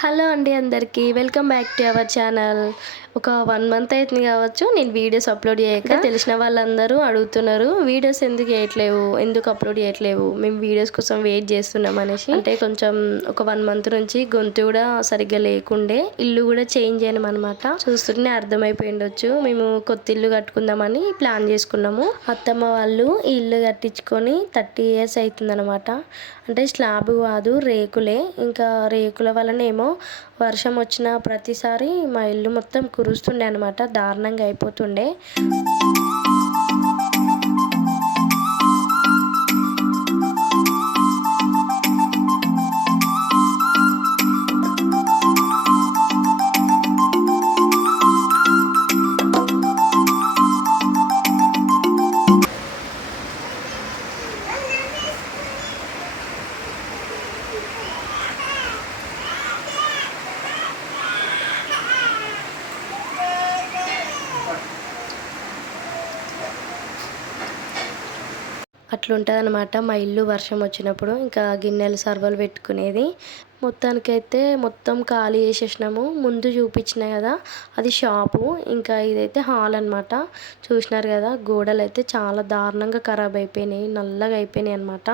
Hello అండి అందరికీ welcome back to our channel. ఒక 1 మంత్ అవుతుంది కావచ్చు నేను వీడియోస్ అప్లోడ్ చేయక. తెలిసిన వాళ్ళందరూ అడుగుతున్నారు, వీడియోస్ ఎందుకు చేయట్లేవు, ఎందుకు అప్లోడ్ చేయట్లేవు, మేము వీడియోస్ కోసం వెయిట్ చేస్తున్నాం అనేసి. అంటే కొంచెం ఒక 1 మంత్ నుంచి గొంతు కూడా సరిగ్గా లేకుండే, ఇల్లు కూడా చేంజ్ అయినాం అనమాట. చూస్తుంటే అర్థమైపోయి ఉండొచ్చు, మేము కొత్త ఇల్లు కట్టుకుందామని ప్లాన్ చేసుకున్నాము. అత్తమ్మ వాళ్ళు ఈ ఇల్లు కట్టించుకొని 30 years అవుతుంది అనమాట. అంటే స్లాబ్ కాదు, రేకులే. ఇంకా రేకుల వలనేమో వర్షం వచ్చిన ప్రతిసారి మా ఇల్లు మొత్తం కురుస్తుండే అనమాట, దారుణంగా అయిపోతుండే. అట్లుంటదనమాట మా ఇల్లు వర్షం వచ్చినప్పుడు. ఇంకా గిన్నెలు సర్వలు పెట్టుకునేది. మొత్తానికైతే మొత్తం ఖాళీ చేసేసినాము. ముందు చూపించిన కదా అది షాపు, ఇంకా ఇదైతే హాల్ అనమాట. చూసినారు కదా, గోడలు అయితే చాలా దారుణంగా ఖరాబ్ అయిపోయినాయి, నల్లగా అయిపోయినాయి అనమాట.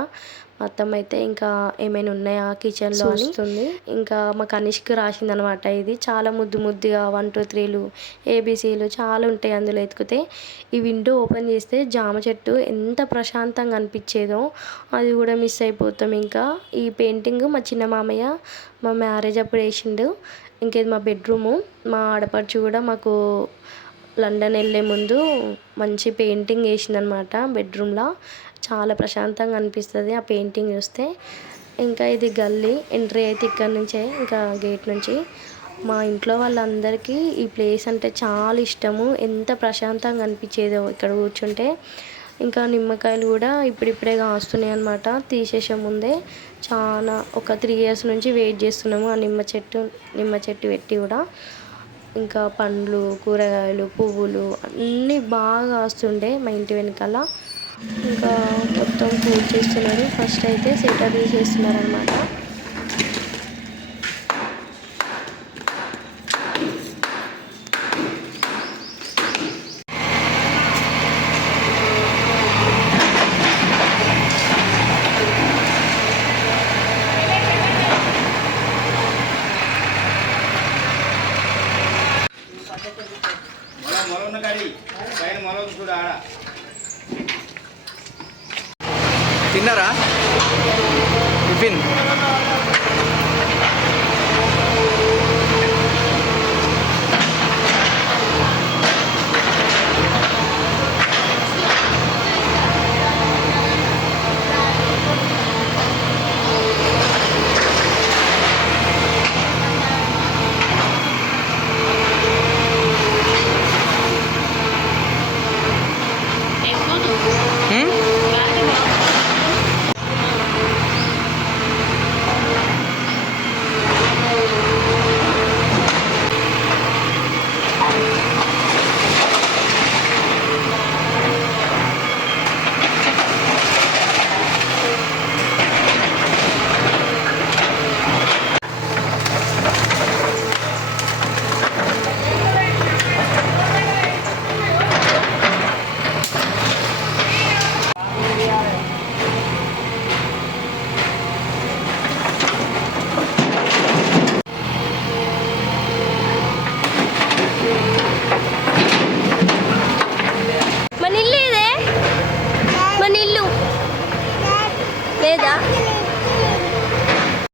మొత్తం అయితే ఇంకా ఏమైనా ఉన్నాయా కిచెన్లో అని ఇంకా మా కనిష్క్ రాసింది అనమాట. ఇది చాలా ముద్దు ముద్దుగా 1 2 3లు ఏబీసీలు చాలా ఉంటాయి అందులో ఎతికితే. ఈ విండో ఓపెన్ చేస్తే జామ చెట్టు ఎంత ప్రశాంతంగా అనిపించేదో అది కూడా మిస్ అయిపోతాం. ఇంకా ఈ పెయింటింగ్ మా చిన్న మామయ్య మా మ్యారేజ్ అప్పుడు వేసిండు. ఇంకేది మా బెడ్రూము. మా ఆడపడుచు కూడా మాకు లండన్ వెళ్ళే ముందు మంచి పెయింటింగ్ వేసిందనమాట బెడ్రూమ్లో. చాలా ప్రశాంతంగా అనిపిస్తుంది ఆ పెయింటింగ్ చూస్తే. ఇంకా ఇది గల్లీ ఎంట్రీ అయితే ఇక్కడ నుంచే, ఇంకా గేట్ నుంచి. మా ఇంట్లో వాళ్ళందరికీ ఈ ప్లేస్ అంటే చాలా ఇష్టము. ఎంత ప్రశాంతంగా అనిపించేదో ఇక్కడ కూర్చుంటే. ఇంకా నిమ్మకాయలు కూడా ఇప్పుడిప్పుడే కాస్తున్నాయి అనమాట, తీసేసే ముందే. చాలా ఒక 3 years నుంచి వెయిట్ చేస్తున్నాము ఆ నిమ్మ చెట్టు పెట్టి కూడా. ఇంకా పండ్లు, కూరగాయలు, పువ్వులు అన్నీ బాగా వస్తుండే మా ఇంటి వెనకాల. ఇంకా మొత్తం పూజ చేస్తున్నారు. ఫస్ట్ అయితే సెటర్ తీసేస్తున్నారు అనమాట. తిన్నారా టిఫిన్?